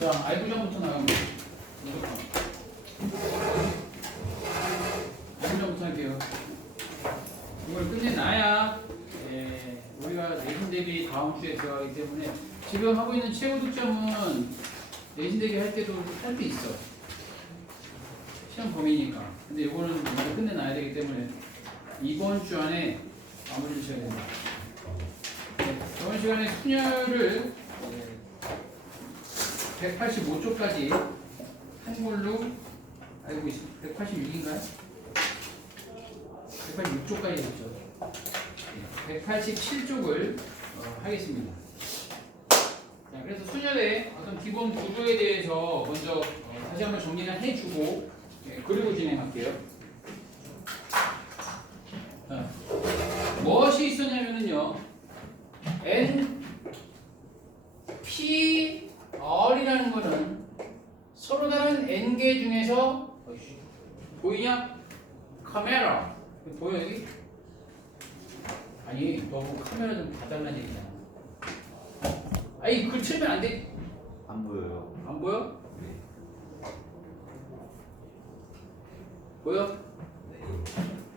자, 알부전부터 나가면 무조건. 알부전부터 할게요. 이걸 끝내놔야 우리가 내신 대비 다음 주에 들어가기 때문에 지금 하고 있는 최고 득점은 내신 대비 할 때도 할 수 있어. 시험 범위니까. 근데 이거는 먼저 끝내놔야 되기 때문에 이번 주 안에 마무리를 지어야 된다. 이번 시간에 순열을 185쪽까지 한 걸로 알고 있습니다. 186인가요? 186쪽까지 됐죠. 187쪽을 하겠습니다. 자, 그래서 순열의 어떤 기본 구조에 대해서 먼저 다시 한번 정리를 해주고 그리고 진행할게요. 자, 무엇이 있었냐면요, N, P, R이라는 거는 서로 다른 N개 중에서 보이냐? 카메라 보여 여기? 아니 너무 카메라 좀 봐달라는 얘기잖아. 아니 그걸 틀면 안 돼. 안 보여요. 안 보여? 보여?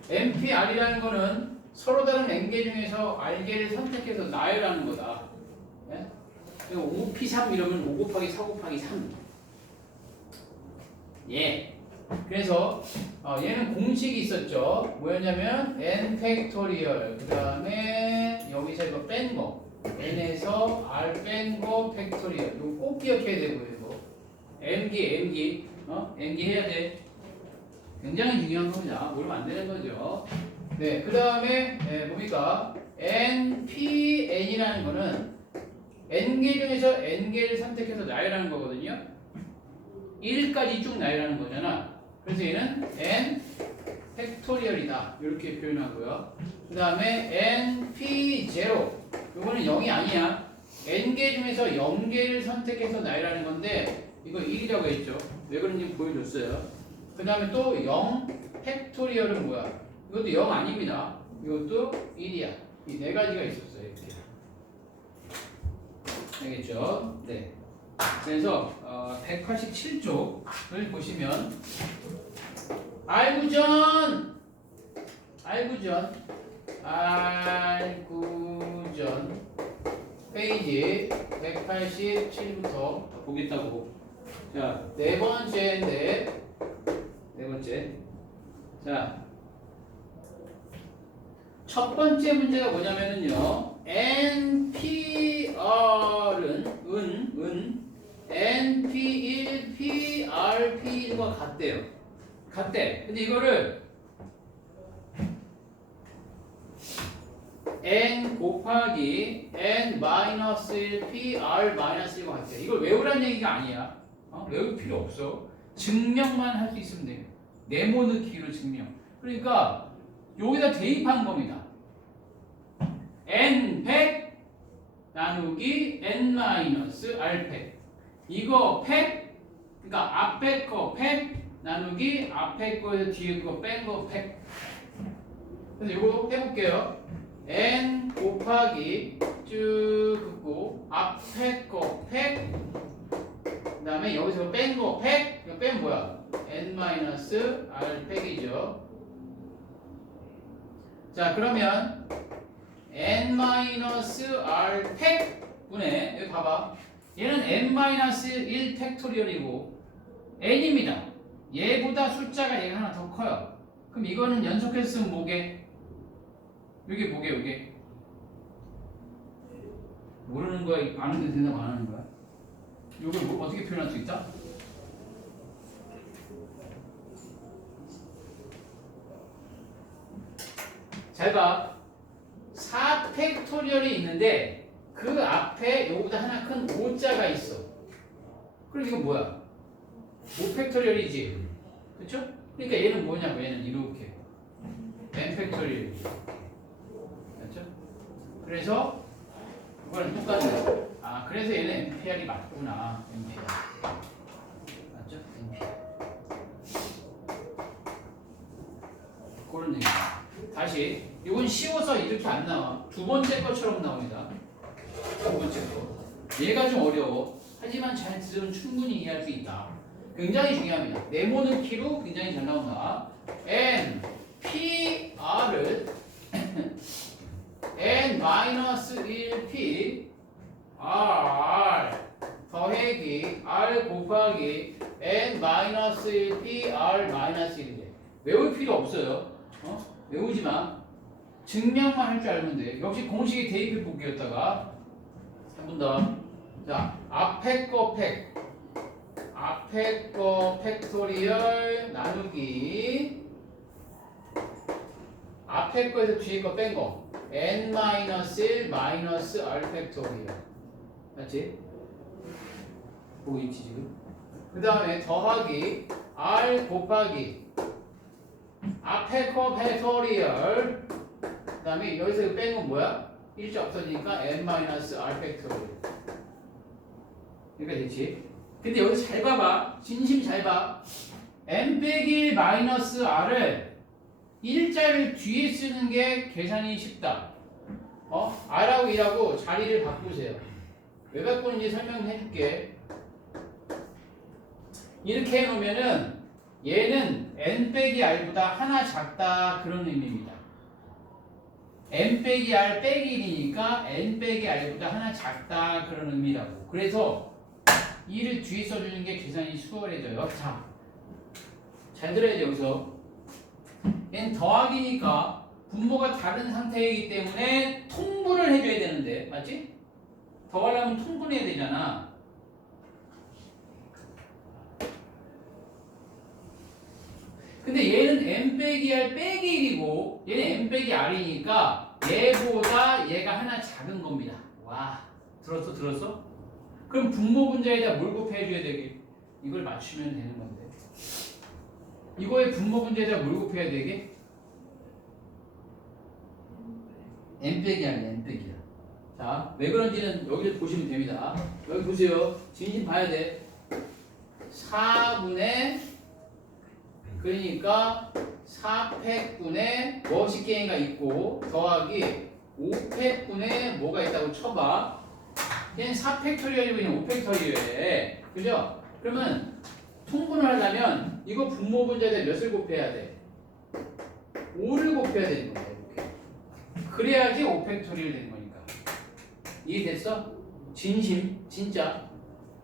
NPR이라는 거는 서로 다른 N개 중에서 R개를 선택해서 나열하는 거다. 예? 5P3 이러면 5 곱하기 4 곱하기 3. 예. 그래서 얘는 공식이 있었죠. 뭐였냐면 N 팩토리얼, 그 다음에 여기서 이거 뺀 거, N에서 R 뺀 거 팩토리얼. 이거 꼭 기억해야 되고요. 이거 M기 해야 돼. 굉장히 중요한 겁니다. 모르면 안 되는 거죠. 네, 그 다음에 뭡니까? N, P, N이라는 거는 N개 중에서 N개를 선택해서 나열하는 거거든요. 1까지 쭉 나열하는 거잖아. 그래서 얘는 N 팩토리얼이다. 이렇게 표현하고요. 그 다음에 N, P, 0. 이거는 0이 아니야. N개 중에서 0개를 선택해서 나열하는 건데 이거 1이라고 했죠. 왜 그런지 보여줬어요. 그 다음에 또 0 팩토리얼은 뭐야? 이것도 0 아닙니다. 이것도 1이야. 이 네 가지가 있었어요. 이렇게. 알겠죠? 네. 그래서 187쪽을 보시면 알구전 페이지 187부터 보겠다고. 자, 네 번째. 자, 첫 번째 문제가 뭐냐면은요, NPR은 NP1, PR, P1과 같대. 근데 이거를 N 곱하기 N-1 PR-1과 같아요. 이걸 외우라는 얘기가 아니야. 외울 필요 없어. 증명만 할 수 있으면 돼요. 네모 넣기로 증명. 그러니까 여기다 대입한 겁니다. N100 나누기 N-R100. 이거 100, 그러니까 앞에 거 100 나누기 앞에 거에서 뒤에 거 뺀 거 100. 그래서 이거 해볼게요. N 곱하기 쭉 긋고 앞에 거 100, 그 다음에 여기서 뺀 거 100. 이거 빼면 뭐야? N-R100이죠. 자, 그러면 N-R100 분의, 여기 봐봐. 얘는 N-1 팩토리얼이고 N입니다. 얘보다 숫자가 얘가 하나 더 커요. 그럼 이거는 연속해서 쓰면 뭐게? 이게 뭐게, 이게? 모르는 거야? 아는데 대답 안 하는 거야? 이걸 뭐 어떻게 표현할 수 있다? 잘 봐. 4 팩토리얼이 있는데 그 앞에 요거보다 하나 큰 5자가 있어. 그럼 이건 뭐야? 5 팩토리얼이지. 그쵸? 그러니까 얘는 뭐냐고. 얘는 이렇게 n 팩토리얼. 맞죠? 그래서 그거랑 똑같네. 아, 그래서 얘는 NPR이 맞구나. NPR. 맞죠? NPR. 그런 얘기. 다시. 이건 쉬워서 이렇게 안 나와. 두 번째 것처럼 나옵니다. 두 번째 거. 얘가 좀 어려워. 하지만 잘 들으면 충분히 이해할 수 있다. 굉장히 중요합니다. 네모는 키로 굉장히 잘 나온다. n, p, r을 n-1p r 더하기 r 곱하기 n-1p r-1인데 외울 필요 없어요. 외우지 마. 증명만 할 줄 알면 돼. 역시 공식의 대입해 보기였다가 한 번 더. 자, 앞에 거 팩토리얼 나누기 앞에 거에서 뒤에 거 뺀 거 n-1 마이너스 r 팩토리얼. 맞지? 보이지 지금? 그 다음에 더하기 r 곱하기 앞에 거 팩토리얼. 그 다음에 여기서 뺀 건 뭐야? 일자 없어지니까 n-r 팩토리얼. 그러니까 됐지? 근데 여기서 잘 봐봐. 진심 잘 봐. n 빼기 1 마이너스 r을 일자를 뒤에 쓰는 게 계산이 쉽다. r하고 1하고 자리를 바꾸세요. 왜 바꾸는지 설명해 줄게. 이렇게 해놓으면은 얘는 n 빼기 r보다 하나 작다 그런 의미입니다. n 빼기 r 빼기 1이니까 n 빼기 r보다 하나 작다 그런 의미라고. 그래서 2를 뒤에 써주는 게 계산이 수월해져요. 자, 잘 들어야죠. 여기서 얘는 더하기니까 분모가 다른 상태이기 때문에 통분을 해줘야 되는데 맞지? 더하려면 통분해야 되잖아. 근데 얘는 n 빼기 r 빼기 1이고 얘는 n 빼기 r이니까 얘보다 얘가 하나 작은 겁니다. 와, 들었어? 그럼 분모 분자에다 뭘 곱해줘야 되게? 이걸 맞추면 되는 건데. 이거의 분모 분자에다 뭘 곱해야 되게? n 빼기 r이야, n 빼기 r. 자, 왜 그런지는 여기를 보시면 됩니다. 여기 보세요. 진심 봐야 돼. 4분의 그러니까 4팩분의 무엇이 게임가 있고 더하기 5팩분의 뭐가 있다고 쳐봐. 얘는 4팩토리얼이고 얘는 5팩토리얼이래. 그죠? 그러면 통분을 하려면 이거 분모 분자에다 몇을 곱해야 돼? 5를 곱해야 되는 거야. 이렇게. 그래야지 5팩토리얼 되는 거니까. 이해됐어? 진심 진짜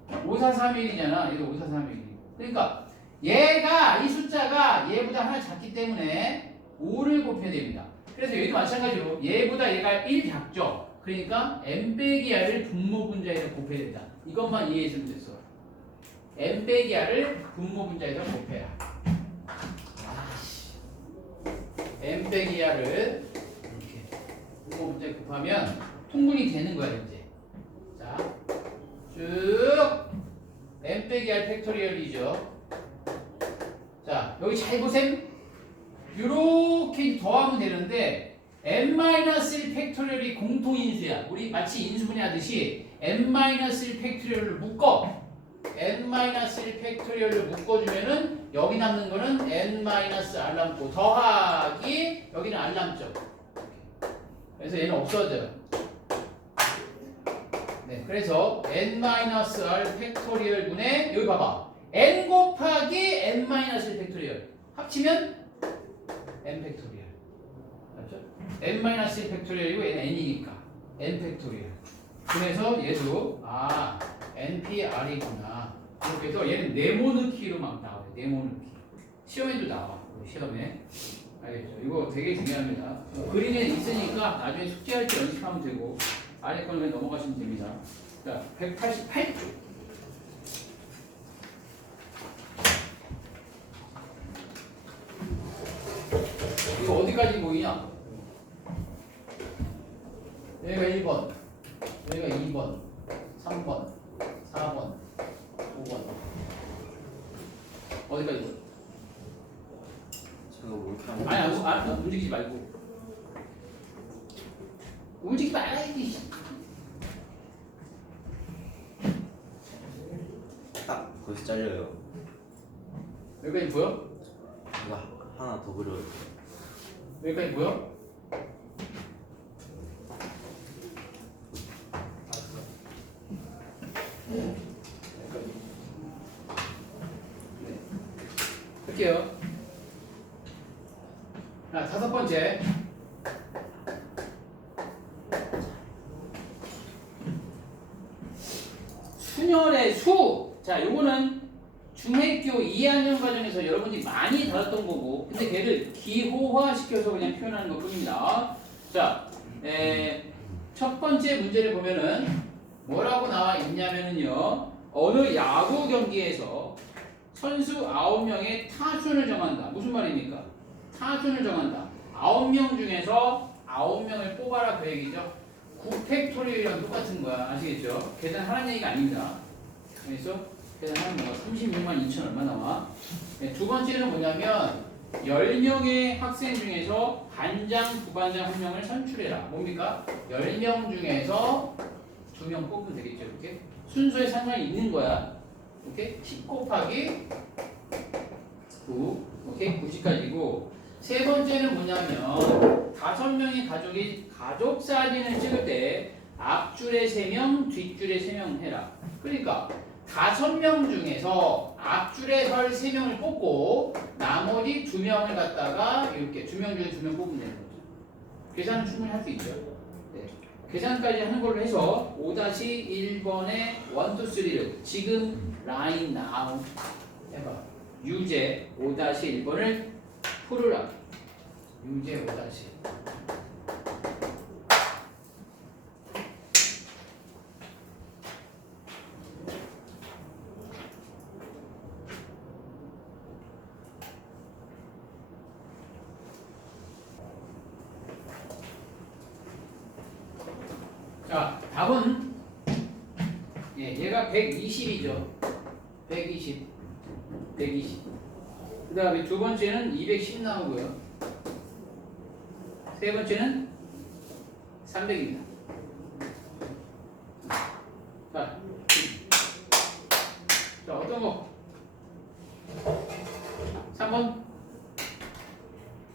5431이잖아. 이거 5431. 그러니까 얘가 이 숫자가 얘보다 하나 작기 때문에 5를 곱해야 됩니다. 그래서 여기도 마찬가지로 얘보다 얘가 1 작죠. 그러니까 n 빼기 r을 분모 분자에다 곱해야 된다. 이것만 이해했으면 됐어. n 빼기 r을 분모 분자에다 곱해라. n 빼기 r을 이렇게 분모 분자에 곱하면 통분이 되는 거야 이제. 자, 쭉 n 빼기 r 팩토리얼이죠. 자, 여기 잘 보셈. 이렇게 더하면 되는데 n-1 팩토리얼이 공통인수야. 우리 마치 인수분해 하듯이 n-1 팩토리얼을 묶어. n-1 팩토리얼을 묶어주면은 여기 남는 거는 n-r 남고 더하기 여기는 r 남죠. 그래서 얘는 없어져요. 네, 그래서 n-r 팩토리얼 분의 여기 봐봐. n 곱하기 n-1 팩토리얼 합치면 n 팩토리얼. 맞죠? n-1 팩토리얼이고 얘는 n이니까 n 팩토리얼. 그래서 얘도 npr이구나. 이렇게 해서 얘는 네모넣기로 막 나와요. 네모넣기. 시험에도 나와. 시험에. 알겠죠? 이거 되게 중요합니다. 그림에 있으니까 나중에 숙제할 때 연습하면 되고 아래 거는 그냥 넘어가시면 됩니다. 자, 188쪽. 이거 어디까지 보이냐? 여기가 1번, 여기가 2번, 3번, 4번, 5번. 어디까지 보여? 제가 뭐 이렇게 하는 아니, 움직이지 말고. 움직이지 말아야지. 딱 거기서 잘려요. 여기까지 보여? 제가 하나 더 그려요. 여기까지 보여? 풀게요. 자, 다섯 번째. 순열의 수. 자, 요거는 중학교 2학년 과정에서 여러분들이 많이 다뤘던 거고, 근데 걔를 기호화시켜서 그냥 표현하는 것 뿐입니다. 자, 첫 번째 문제를 보면은 뭐라고 나와 있냐면은요, 어느 야구 경기에서 선수 9명의 타순을 정한다. 무슨 말입니까? 타순을 정한다. 9명 중에서 9명을 뽑아라 그 얘기죠. 9팩토리얼이랑 똑같은 거야. 아시겠죠? 계산하는 얘기가 아닙니다. 그래서 계산하는 거가 36만 2천 얼마 나와? 네, 두 번째는 뭐냐면 10명의 학생 중에서 반장, 부반장 1명을 선출해라. 뭡니까? 10명 중에서 2명 뽑으면 되겠죠. 이렇게 순서에 상관이 있는 거야. 오케이? 10 곱하기 9. 오케이? 90까지고. 세 번째는 뭐냐면 5명의 가족이 가족 사진을 찍을 때 앞줄에 3명, 뒷줄에 3명 해라. 그러니까 5명 중에서 앞줄에 설 3명을 뽑고 나머지 2명을 갖다가 이렇게 2명 중에 2명 뽑으면 되는 거죠. 계산은 충분히 할 수 있죠. 네. 계산까지 하는 걸로 해서 5-1번의 1, 2, 3를 지금 라인 나우 해봐. 유제 5-1번을 풀으라. 유제 5-1. 자, 답은 얘가 120이죠. 120. 그 다음에 두 번째는 210 나오고요. 세 번째는 300입니다. 자, 어떤 거? 3번?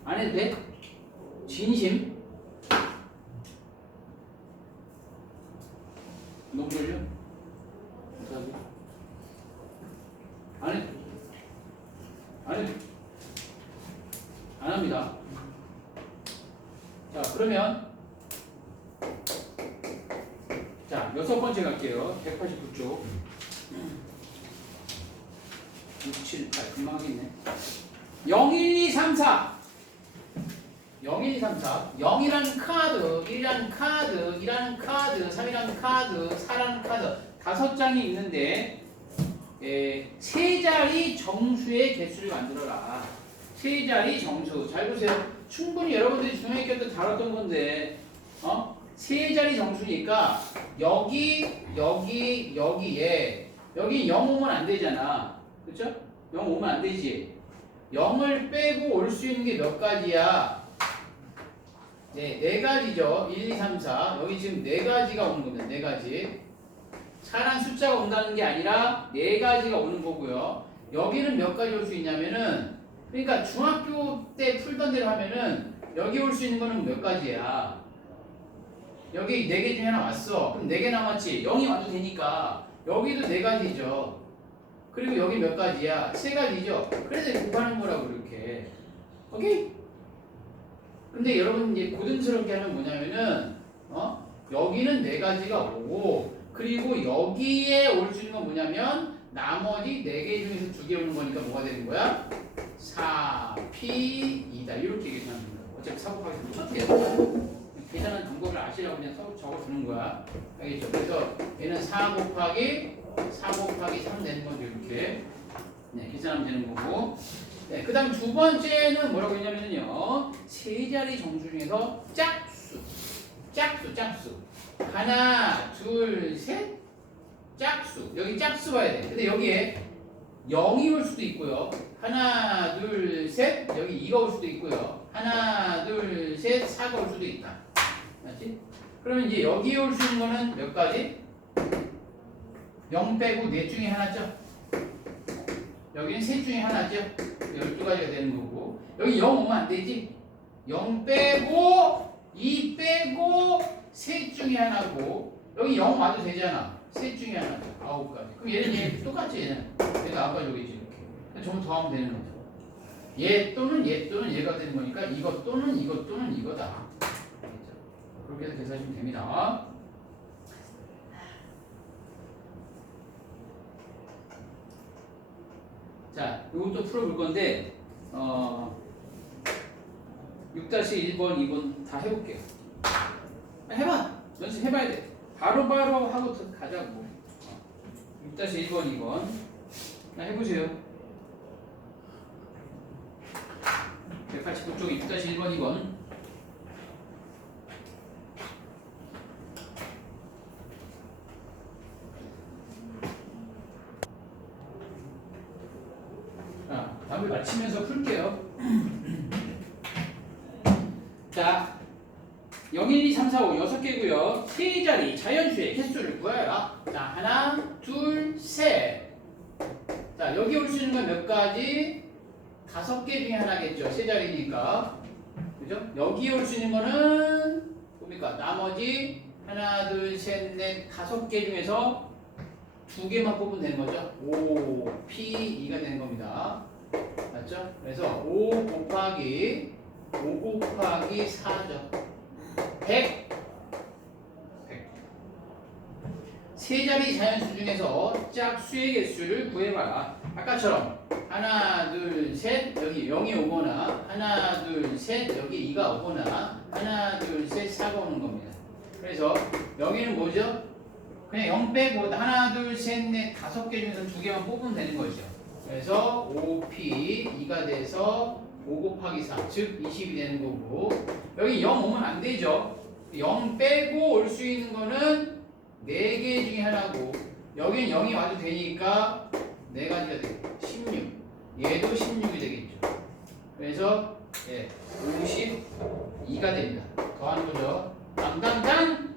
안 해도 돼? 진심? 너무 졸려? 어떡하지? 안 해? 안 합니다. 자, 그러면 자, 여섯 번째 갈게요. 189쪽. 6, 7, 8 금방 하겠네. 0, 1, 2, 3, 4 0, 1, 2, 3, 4 0이라는 카드, 1이라는 카드, 2라는 카드, 3이라는 카드, 4라는 카드 5장이 있는데 세 자리 정수의 개수를 만들어라. 세 자리 정수. 잘 보세요. 충분히 여러분들이 중학교 때 다뤘던 건데 세 자리 정수니까 여기에 여기 0 오면 안 되잖아. 그렇죠? 0 오면 안 되지. 0을 빼고 올 수 있는 게 몇 가지야? 네 가지죠. 1, 2, 3, 4. 여기 지금 4가지가 오는 겁니다. 4가지. 사란 숫자가 온다는 게 아니라 4가지가 오는 거고요. 여기는 몇 가지 올 수 있냐면은, 그러니까 중학교 때 풀던 대로 하면은 여기 올 수 있는 거는 몇 가지야? 여기 4개 중에 하나 왔어. 그럼 4개 남았지. 0이 와도 되니까 여기도 4가지죠. 그리고 여기 몇 가지야? 3가지죠. 그래서 곱하는 거라고 이렇게. 오케이? 근데 여러분 이제 고등스럽게 하면 뭐냐면은 여기는 4가지가 오고, 그리고 여기에 올 수 있는 건 뭐냐면 나머지 4개 중에서 2개 오는 거니까 뭐가 되는 거야? 4P2다. 이렇게 계산하는 거야. 어차피 사고하기 어떻게 계산하는 방법을 아시라고 그냥 적어주는 거야. 알겠죠? 그래서 얘는 4 곱하기 3 되는 거죠. 이렇게 계산하면 되는 거고. 네, 그 다음 두 번째는 뭐라고 했냐면요, 세 자리 정수 중에서 짝수. 하나, 둘, 셋. 짝수. 여기 짝수 봐야 돼. 근데 여기에 0이 올 수도 있고요. 하나, 둘, 셋. 여기 2가 올 수도 있고요. 하나, 둘, 셋. 4가 올 수도 있다. 맞지? 그러면 이제 여기에 올 수 있는 거는 몇 가지? 0 빼고 넷 중에 하나죠? 여기는 셋 중에 하나죠? 12가지가 되는 거고. 여기 0 오면 안 되지? 0 빼고 2 빼고 셋 중에 하나고, 여기 0 와도 되잖아. 셋 중에 하나죠. 9가지. 그럼 얘는 똑같지, 얘는. 얘가 9가지 오겠지, 이렇게. 전부 더하면 되는 거죠. 얘 또는 얘가 되는 거니까 이것 또는 이거다. 그렇게 해서 계산하시면 됩니다. 자, 이것도 풀어볼 건데 6-1번, 2번 다 해볼게요. 해봐. 연습해봐야 돼. 바로바로 하고 가자고. 6-1번, 2번. 자, 해보세요. 189쪽에 6-1번, 2번. 자, 답을 맞히면서 풀게요. 자, 0, 1, 2, 3, 4, 5, 6개고요. 세 자리 자연수의 개수를 구해라. 자, 하나, 둘, 셋. 자, 여기 올 수 있는 건 몇 가지? 5개 중에 하나겠죠. 세 자리니까. 그죠? 여기 올 수 있는 거는 뭡니까? 나머지 하나, 둘, 셋, 넷, 5개 중에서 2개만 뽑으면 되는 거죠. 5, P, 2가 되는 겁니다. 맞죠? 그래서 5 곱하기 4죠. 100. 세 자리 자연수 중에서 짝수의 개수를 구해봐라. 아까처럼 하나, 둘, 셋 여기 0이 오거나 하나, 둘, 셋 여기 2가 오거나 하나, 둘, 셋 4가 오는 겁니다. 그래서 여기는 뭐죠? 그냥 0 빼고 하나, 둘, 셋, 넷 5개 중에서 2개만 뽑으면 되는 거죠. 그래서 5P 2가 돼서 5 곱하기 4, 즉 20이 되는 거고 여기 0 오면 안 되죠. 0 빼고 올 수 있는 거는 4개 중에 하나고 여기는 0이 와도 되니까 4가지가 되고 16 얘도 16이 되겠죠. 그래서 52가 됩니다. 더하는 거죠. 땅땅땅.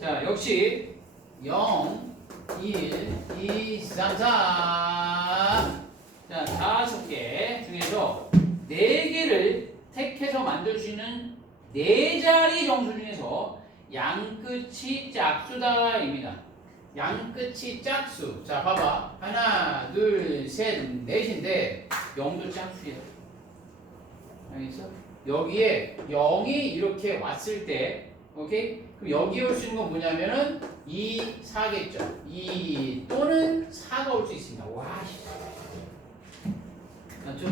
자, 역시 0, 1, 2, 3, 4. 자, 5개 중에서 4개를 택해서 만들 수 있는 4자리 정수 중에서 양끝이 짝수다입니다. 양끝이 짝수. 자, 봐봐. 하나, 둘, 셋, 넷인데 0도 짝수예요. 알겠어? 여기에 0이 이렇게 왔을 때, 오케이? 그럼 여기 올 수 있는 건 뭐냐면은 2, 4겠죠. 2 또는 4가 올 수 있습니다. 와, 맞죠?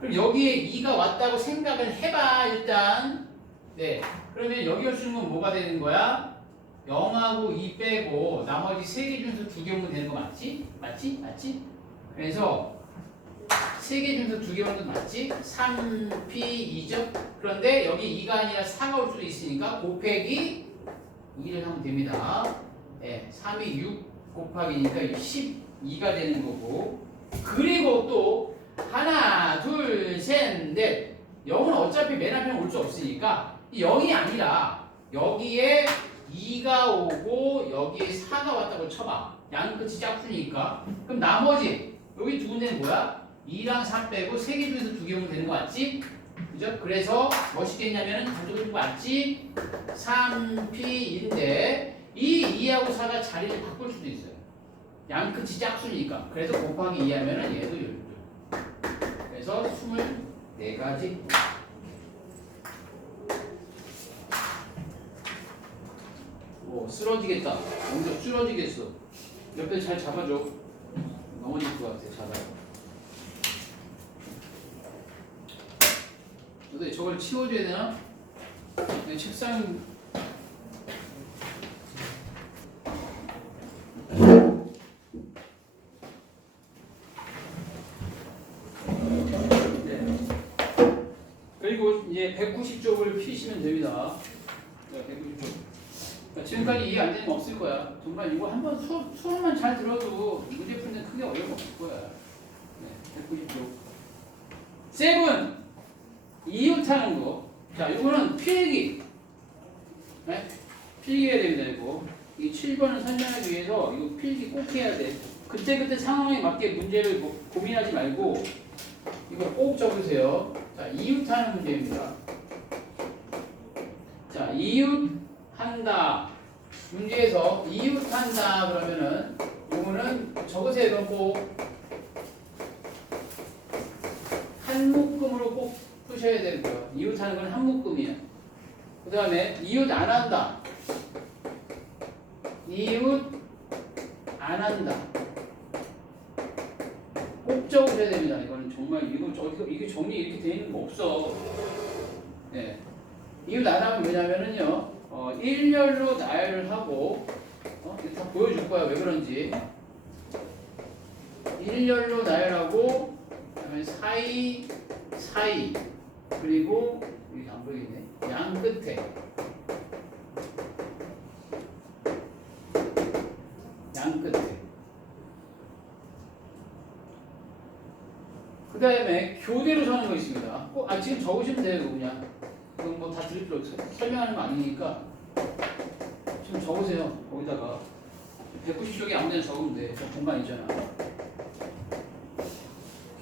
그럼 여기에 2가 왔다고 생각을 해봐 일단. 네. 그러면 여기 올 수 있는 건 뭐가 되는 거야? 0하고 2 빼고 나머지 3개 중에서 2개 오면 되는 거 맞지? 맞지? 그래서 3개 중에서 2개 오는 거 맞지? 3P2죠? 그런데 여기 2가 아니라 4가 올 수도 있으니까 곱하기 2를 하면 됩니다. 네. 3이 6 곱하기니까 12가 되는 거고 그리고 또 하나, 둘, 셋, 넷 0은 어차피 맨 앞에 올 수 없으니까 0이 아니라 여기에 2가 오고 여기에 4가 왔다고 쳐봐. 양끝이 짝수니까. 그럼 나머지 여기 두 군데는 뭐야? 2랑 3 빼고 3개 중에서 2개 오면 되는 거 맞지? 그죠? 그래서 뭐 시켰냐면은 가지고 있는 거 맞지? 3P인데 이 2하고 4가 자리를 바꿀 수도 있어요. 양끝이 짝수니까. 그래서 곱하기 2 하면은 얘도 12. 그래서 24가지. 오, 쓰러지겠다. 엉덩이 쓰러지겠어. 옆에 잘 잡아줘. 넘어질 것 같아, 자다가. 근데 저걸 치워줘야 되나? 내 책상. 그리고 이제 190쪽을 피시면 됩니다. 190쪽. 지금까지 이해 안 되는 거 없을 거야. 정말 이거 한번 수업만 잘 들어도 문제 푸는 데 크게 어려움 없을 거야. 네, 190쪽. 7. 이웃하는 거. 자, 이거는 필기. 네? 필기해야 됩니다, 이거. 이 7번을 설명하기 위해서 이거 필기 꼭 해야 돼. 그때그때 상황에 맞게 문제를 고민하지 말고 이거 꼭 적으세요. 자, 이웃하는 문제입니다. 자, 자, 이웃한다. 문제에서 이웃한다 그러면은 이거는 적으세요. 이건 꼭 한 묶음으로 꼭 푸셔야 되고요. 이웃하는 건 한 묶음이에요. 그 다음에 이웃 안 한다. 이웃 안 한다. 꼭 적으셔야 됩니다. 이거는 정말 이게 정리 이렇게 돼 있는 거 없어. 네. 이웃 안 하면 뭐냐면은요. 일렬로 나열을 하고 이거 다 보여줄 거야. 왜 그런지. 일렬로 나열하고 그다음에 사이 그리고 이게 안 보이겠네. 양 끝에 그 다음에 교대로 서는 거 있습니다. 지금 적으시면 돼요. 이거 그냥 그건 뭐 다 드릴 필요 없어요. 설명하는 거 아니니까 지금 적으세요. 거기다가 190쪽에 아무 데나 적으면 돼. 저 공간 있잖아.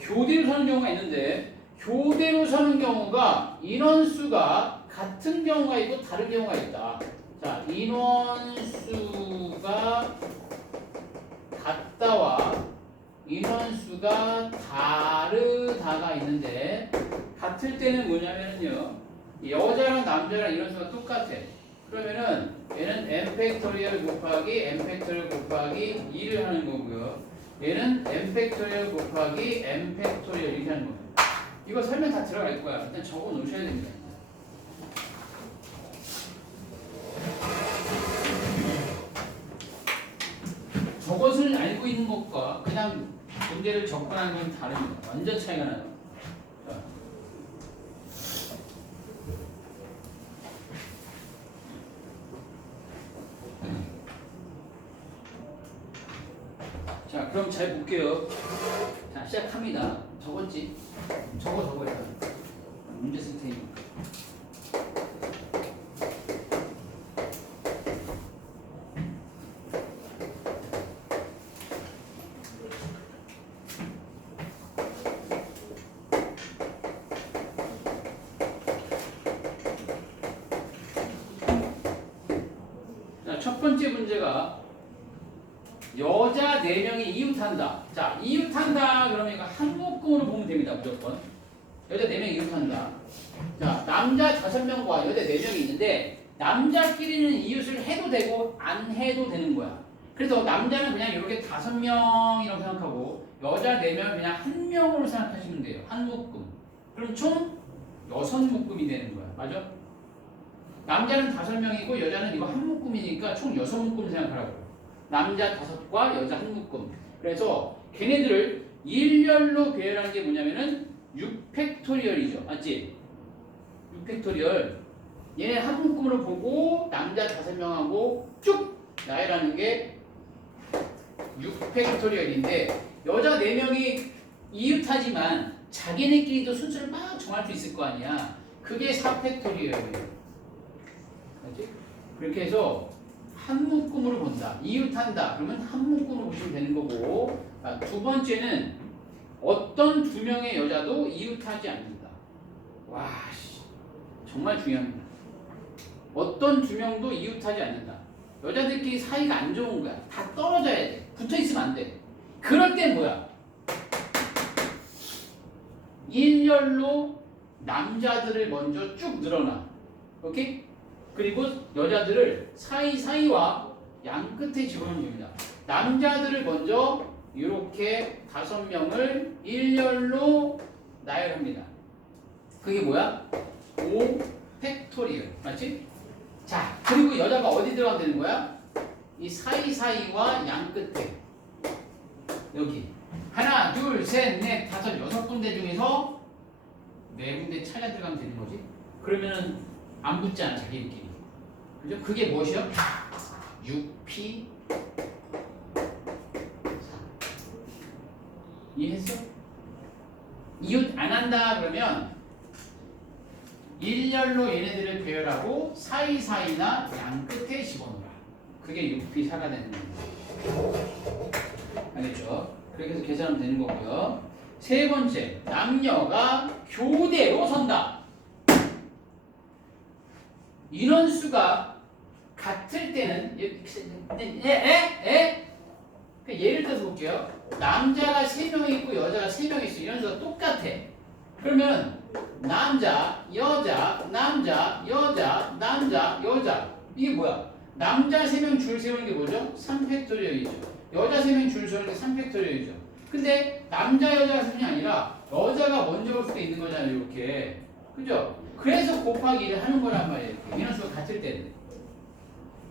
교대로 서는 경우가 있는데 교대로 서는 경우가 인원수가 같은 경우가 있고 다른 경우가 있다. 자, 인원수가 같다와 인원수가 다르다가 있는데 같을 때는 뭐냐면요. 여자랑 남자랑 인원수가 똑같아. 그러면은 얘는 n 팩토리얼 곱하기 n 팩토리얼 곱하기 2를 하는 거고요. 얘는 n 팩토리얼 곱하기 n 팩토리얼 이렇게 하는 거예요. 이거 설명 다 들어갈 거야. 일단 적어 놓으셔야 됩니다. 저것을 알고 있는 것과 그냥 문제를 접근하는 건 다릅니다. 완전 차이가 나요. 자, 그럼 잘 볼게요. 자, 시작합니다. 적었지? 적어 일단. 문제 쓸 테니까. 자, 첫 번째 문제가 여자 4명이 이웃한다. 자, 이웃한다 그러면 이거 한 묶음으로 보면 됩니다. 무조건. 여자 4명이 이웃한다. 자, 남자 5명과 여자 4명이 있는데 남자끼리는 이웃을 해도 되고 안 해도 되는 거야. 그래서 남자는 그냥 이렇게 5명이라고 생각하고 여자 4명을 그냥 한 명으로 생각하시면 돼요. 한 묶음. 그럼 총 6묶음이 되는 거야. 맞아? 남자는 5명이고 여자는 이거 한 묶음이니까 총 6묶음 생각하라고. 남자 5과 여자 한 묶음. 그래서 걔네들을 일렬로 배열한 게 뭐냐면은 6팩토리얼이죠. 맞지? 6팩토리얼. 얘네 한 묶음으로 보고 남자 5명하고 쭉 나열하는 게 6팩토리얼인데 여자 4명이 이웃하지만 자기네끼리도 순서를 막 정할 수 있을 거 아니야. 그게 4팩토리얼이에요. 맞지? 그렇게 해서 한 묶음으로 본다. 이웃한다. 그러면 한 묶음으로 보시면 되는 거고. 두 번째는 어떤 2명의 여자도 이웃하지 않는다. 와, 정말 중요합니다. 어떤 2명도 이웃하지 않는다. 여자들끼리 사이가 안 좋은 거야. 다 떨어져야 돼. 붙어 있으면 안 돼. 그럴 땐 뭐야? 일렬로 남자들을 먼저 쭉 늘어놔. 오케이? 그리고 여자들을 사이사이와 양 끝에 집어넣는 겁니다. 남자들을 먼저 이렇게 5명을 일렬로 나열합니다. 그게 뭐야? 5팩토리얼. 맞지? 자, 그리고 여자가 어디 들어가면 되는 거야? 이 사이사이와 양 끝에. 여기. 하나, 둘, 셋, 넷, 다섯, 6군데 중에서 4군데 차려 들어가면 되는 거지. 그러면은 안 붙잖아, 자기들끼리. 그죠? 그게 무엇이요? 6P 4. 이해했어? 이웃 안 한다 그러면 일렬로 얘네들을 배열하고 사이사이나 양 끝에 집어넣어라. 그게 6P 4가 되는 겁니다. 알겠죠? 그렇게 해서 계산하면 되는 거고요. 세 번째, 남녀가 교대로 선다. 인원수가 같을 때는 예를 들어서 볼게요. 남자가 3명 있고 여자가 3명 있어. 인원수가 똑같아. 그러면 남자, 여자, 남자, 여자, 남자, 여자. 이게 뭐야? 남자 3명 줄 세우는 게 뭐죠? 3팩토리얼이죠. 여자 3명 줄 세우는 게 3팩토리얼이죠. 근데 남자, 여자가 세우는 게 아니라 여자가 먼저 올 수도 있는 거잖아요. 이렇게. 그죠? 그래서 곱하기 1을 하는 거란 말이에요. 이렇게. 인원수가 같을 때는.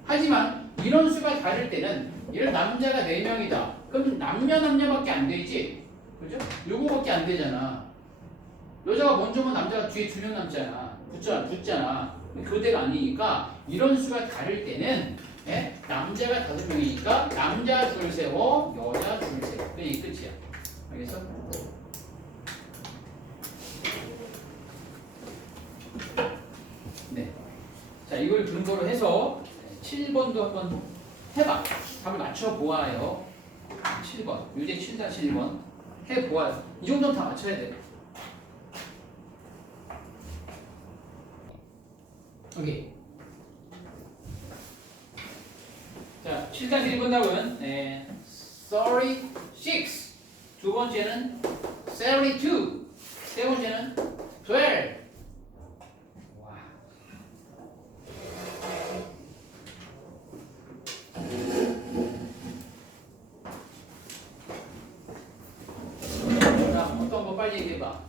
하지만 인원수가 다를 때는 예를 남자가 4명이다. 그럼 남녀밖에 안 되지. 그죠? 요거밖에 안 되잖아. 여자가 먼저 오면 남자가 뒤에 2명 남잖아. 붙잖아. 교대가 아니니까 인원수가 다를 때는 남자가 5명이니까 남자 줄 세워, 여자 줄 세워. 그게 끝이야. 알겠어? 네. 자, 이걸 근거로 해서 7번도 한번 해봐. 답을 맞춰보아요. 7번. 유제 7-1번. 해보아요. 이 정도는 다 맞춰야 돼. 오케이. 자, 7-1번 답은 36. 두 번째는 72. 세 번째는 12. 와. 자, 어떤 거 빨리 얘기해봐.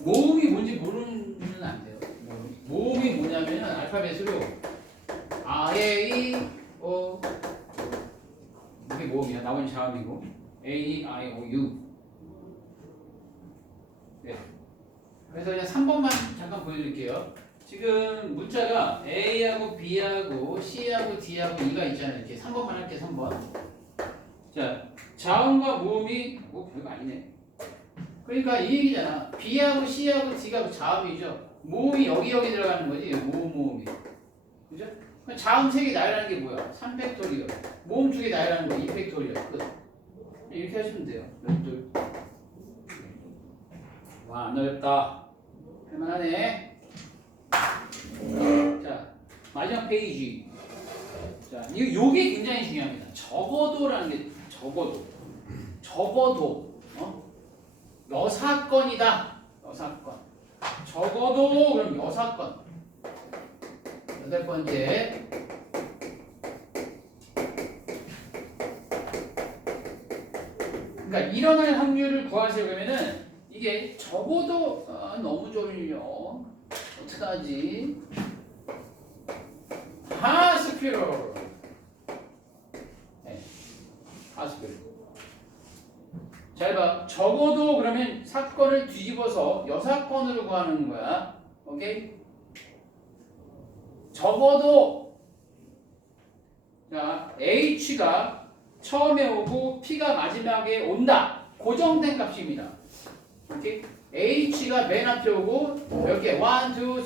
모음이 뭔지 모르면 안 돼요. 모음이 뭐냐면은 알파벳으로 A, O 이게 모음이야. 나머지 자음이고 A, I, O, U. 네. 그래서 그냥 3번만 잠깐 보여드릴게요. 지금 문자가 A하고 B하고 C하고 D하고 E가 있잖아요. 이렇게 3번만 할게요. 3번. 자, 자음과 모음이 별거 아니네. 그러니까 이 얘기잖아. B하고 C하고 D가 자음이죠. 모음이 여기 들어가는 거지. 모음이. 그죠? 자음 3개 나열하는 게 뭐야? 3팩토리얼. 모음 2개 나열하는 거 2팩토리얼. 끝. 이렇게 하시면 돼요. 여러분들. 와, 안 어렵다. 할만하네. 자, 마지막 페이지. 자, 요게 굉장히 중요합니다. 적어도라는 게 적어도 여사건이다. 여사건. 적어도 그럼 여사건. 8번째. 그러니까 일어날 확률을 구하세요. 그러면은 이게 적어도 너무 졸려. 어떡하지? 하스피럴. 네. 하스피럴. 잘 봐. 적어도 그러면 사건을 뒤집어서 여사건으로 구하는 거야. 오케이? 적어도 자 H가 처음에 오고 P가 마지막에 온다. 고정된 값입니다. 오케이? H가 맨 앞에 오고 몇 개? 1, 2, 3, 4, 5, 6,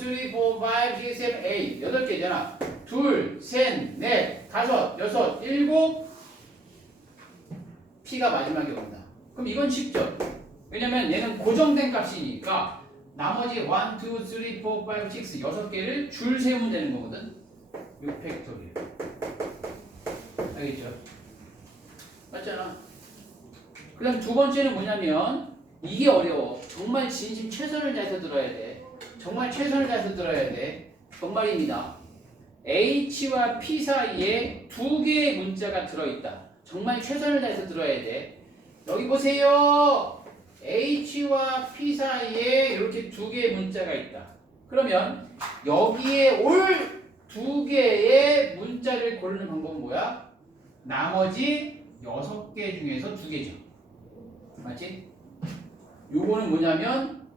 7, 8 8개잖아. 둘, 셋, 넷, 다섯, 여섯, 일곱 P가 마지막에 온다. 그럼 이건 쉽죠? 왜냐면 얘는 고정된 값이니까 나머지 1, 2, 3, 4, 5, 6, 6개를 줄 세우면 되는 거거든. 6팩토리얼. 알겠죠? 맞잖아. 그 다음 두 번째는 뭐냐면 이게 어려워. 정말 진심 최선을 다해서 들어야 돼. 정말 최선을 다해서 들어야 돼. 정말입니다. H와 P 사이에 2개의 문자가 들어있다. 정말 최선을 다해서 들어야 돼. 여기 보세요. H와 P 사이에 이렇게 2개의 문자가 있다. 그러면 여기에 올 2개의 문자를 고르는 방법은 뭐야? 나머지 6개 중에서 2개죠. 맞지? 요거는 뭐냐면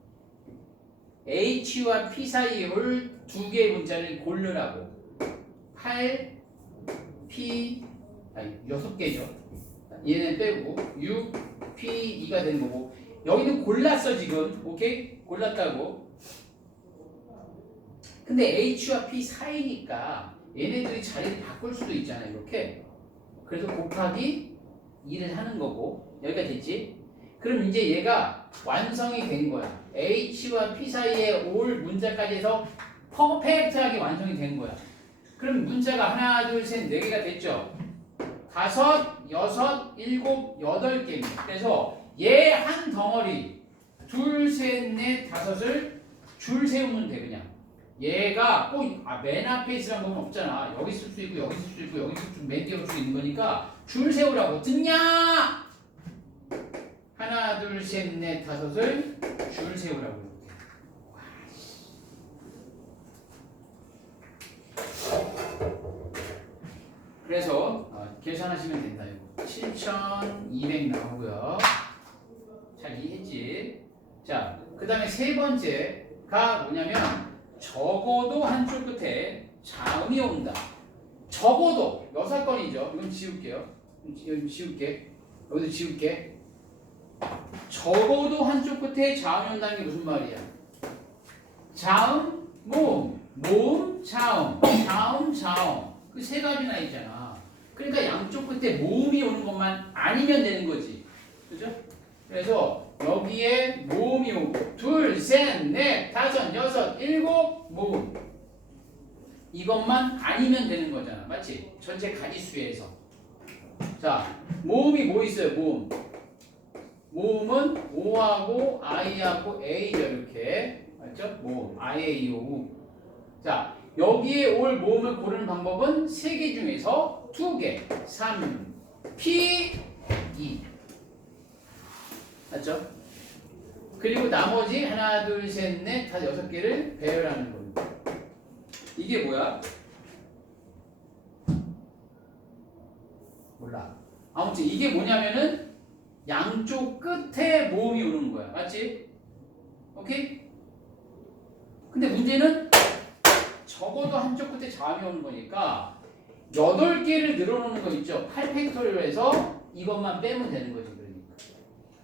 H와 P 사이에 올 2개의 문자를 고르라고. 8, P, 아니 6개죠. 얘는 빼고 6, P, 2가 되는 거고 여기는 골랐어 지금. 오케이? 골랐다고. 근데 H와 P 사이니까 얘네들이 자리를 바꿀 수도 있잖아요. 이렇게. 그래서 곱하기 2를 하는 거고 여기까지 됐지? 그럼 이제 얘가 완성이 된 거야. H와 P 사이에 올 문자까지 해서 퍼펙트하게 완성이 된 거야. 그럼 문자가 하나, 둘, 셋, 네 개가 됐죠. 5, 6, 7, 8개입니다. 그래서 얘 한 덩어리 둘, 셋, 넷, 다섯을 줄 세우면 돼 그냥. 얘가 꼭 맨 앞에 있으란 건 없잖아. 여기 쓸 수 있고 여기 쓸 수 있고 여기 쓸 수 있고 맨 뒤에 쓸 수 있는 거니까 줄 세우라고. 듣냐? 하나, 둘, 셋, 넷, 다섯을 줄 세우라고. 그래서 계산하시면 된다. 이거 7,200 나오고요. 잘 이해했지? 자, 그 다음에 세 번째가 뭐냐면 적어도 한쪽 끝에 자음이 온다. 적어도 6건이죠. 이건 지울게요. 여기 지울게. 여기도 지울게. 적어도 한쪽 끝에 자음이 온다는 게 무슨 말이야? 자음, 모음, 모음, 자음, 자음, 자음. 그 세 가지나 있잖아. 그러니까 양쪽 끝에 모음이 오는 것만 아니면 되는 거지. 그죠? 그래서 여기에 모음이 오고 둘, 셋, 넷, 다섯, 여섯, 일곱 모음. 이것만 아니면 되는 거잖아. 맞지? 전체 가지수에서. 자, 모음이 뭐 있어요? 모음. 모음은 O하고 I하고 A죠. 이렇게. 맞죠? 모음. I, A, O. 자, 여기에 올 모음을 고르는 방법은 3개 중에서 2개. 3, P, 2. 맞죠? 그리고 나머지 하나, 둘, 셋, 넷, 다섯, 6개를 배열하는 겁니다. 이게 뭐야? 몰라. 아무튼 이게 뭐냐면은 양쪽 끝에 모음이 오는 거야. 맞지? 오케이? 근데 문제는 적어도 한쪽 끝에 자음이 오는 거니까 8개를 늘어놓는 거 있죠. 8팩토리얼에서 이것만 빼면 되는 거지. 그러니까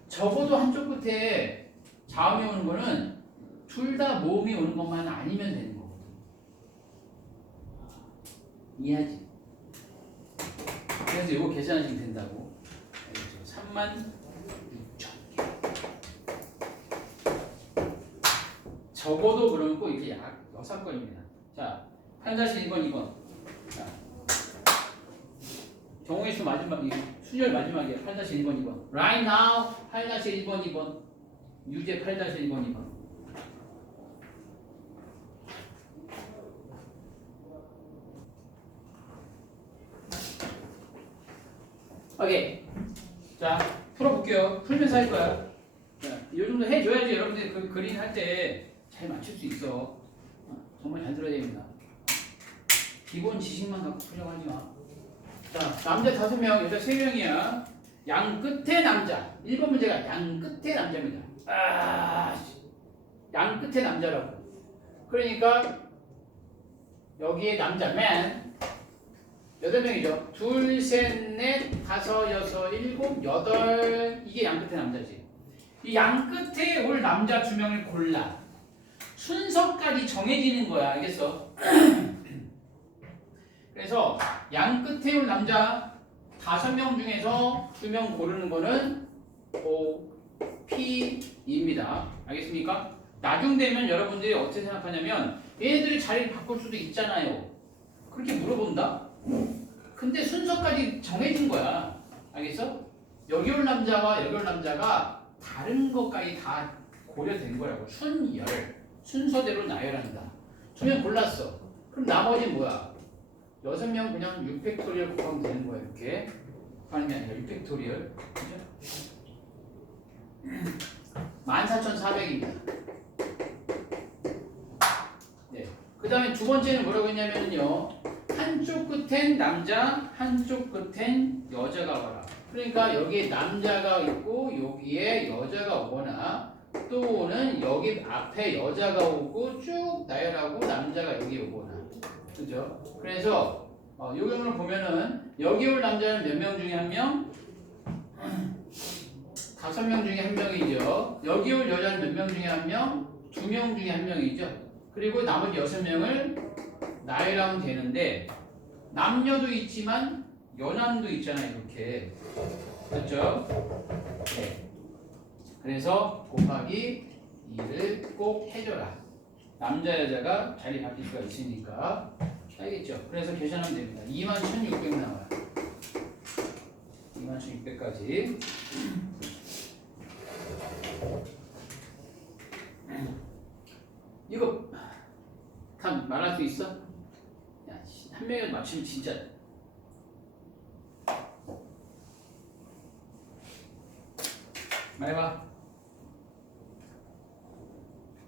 적어도 한쪽 끝에 자음이 오는 거는 둘 다 모음이 오는 것만 아니면 되는 거거든. 이해하지? 그래서 이거 계산하시면 된다고. 36,000개. 적어도 그러면 꼭 이렇게 약 6건입니다. 자, 8-1번, 2번. 자, 경우의 수 마지막, 순열 마지막이야. 8-1번, 2번. Right now, 8-1번, 2번. 유제 8-1번, 2번. 오케이. 자, 풀어볼게요. 풀면서 할 거야. 자, 이 정도 해줘야지 여러분들 그 그림 할 때 잘 맞출 수 있어. 정말 잘 들어야 됩니다. 기본 지식만 갖고 풀려고 하지 마. 자, 남자 5명, 여자 3명이야. 양 끝에 남자. 1번 문제가 양 끝에 남자입니다. 양 끝에 남자라고. 그러니까 여기에 남자, man. 8명이죠. 둘, 셋, 넷, 다섯, 여섯, 일곱, 여덟. 이게 양 끝에 남자지. 이 양 끝에 올 남자 2명을 골라. 순서까지 정해지는 거야. 알겠어? 그래서 양 끝에 올 남자 5명 중에서 2명 고르는 거는 O, P입니다. 알겠습니까? 나중 되면 여러분들이 어떻게 생각하냐면 얘네들이 자리를 바꿀 수도 있잖아요. 그렇게 물어본다? 근데 순서까지 정해진 거야. 알겠어? 여기 올 남자와 여기 올 남자가 다른 것까지 다 고려된 거라고. 순열. 순서대로 나열한다. 2명 골랐어. 그럼 나머지는 뭐야? 6명 그냥 6팩토리얼 곱하면 되는 거야. 이렇게 하는 게 아니라 6팩토리얼. 그죠? 14,400입니다. 네. 그 다음에 두 번째는 뭐라고 했냐면요. 한쪽 끝엔 남자, 한쪽 끝엔 여자가 와라. 그러니까 여기에 남자가 있고 여기에 여자가 오거나 또는 여기 앞에 여자가 오고 쭉 나열하고 남자가 여기 오거나. 그죠? 그래서 이 경우를 보면은 여기 올 남자는 몇 명 중에 한 명? 5명 중에 한 명이죠. 여기 올 여자는 몇 명 중에 한 명? 2명 중에 한 명이죠. 그리고 나머지 6명을 나열하면 되는데 남녀도 있지만 여남도 있잖아요. 이렇게. 맞죠? 네. 그래서 곱하기 2를 꼭 해줘라. 남자 여자가 자리 바뀔 수가 있으니까 알겠죠? 그래서 계산하면 됩니다. 21,600 나와요. 21,600까지. 이거 다 말할 수 있어? 야, 한 명이라도 맞추면 진짜. 말해봐.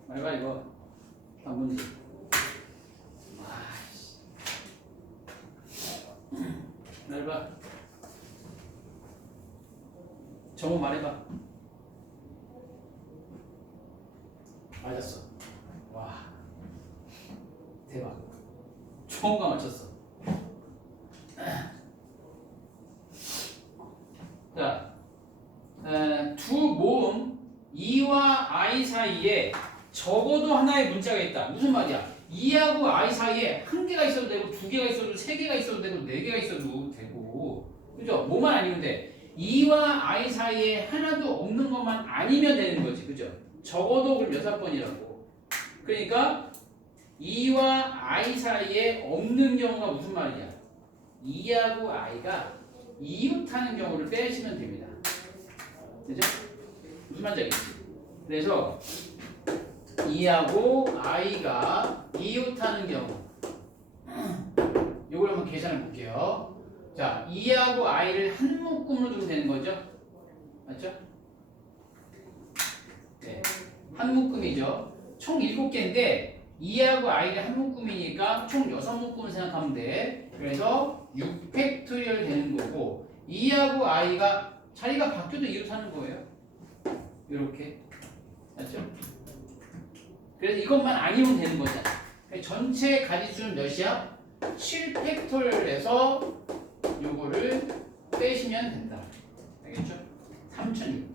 말해봐 이거. 문제. 아이씨. 말해봐. 정호 말해봐. 맞았어. 와. 대박. 정호가 맞췄어. 자, 두 모음 E와 I 사이에 적어도 하나의 문자가 있다. 무슨 말이야? 2하고 I 사이에 한 개가 있어도 되고, 두 개가 있어도, 세 개가 있어도 되고, 네 개가 있어도 되고, 그죠? 뭐만 아니면 돼. 2와 I 사이에 하나도 없는 것만 아니면 되는 거지, 그죠? 적어도 그럼 6번이라고. 그러니까 2와 I 사이에 없는 경우가 무슨 말이야? 2하고 I가 이웃하는 경우를 빼시면 됩니다. 그죠? 무슨 말인지 알겠지? 그래서 2하고 I가 이웃하는 경우, 이걸 한번 계산해 볼게요. 자, 2하고 I를 한 묶음으로 두면 되는 거죠? 맞죠? 네, 한 묶음이죠. 총 7개인데 2하고 I가 한 묶음이니까 총 6묶음을 생각하면 돼. 그래서 6팩토리얼 되는 거고, 2하고 I가 자리가 바뀌어도 이웃하는 거예요. 이렇게. 맞죠? 그래서 이것만 아니면 되는 거잖아. 전체 가지수는 몇이야? 7팩토리얼에서 요거를 빼시면 된다. 알겠죠? 3,600.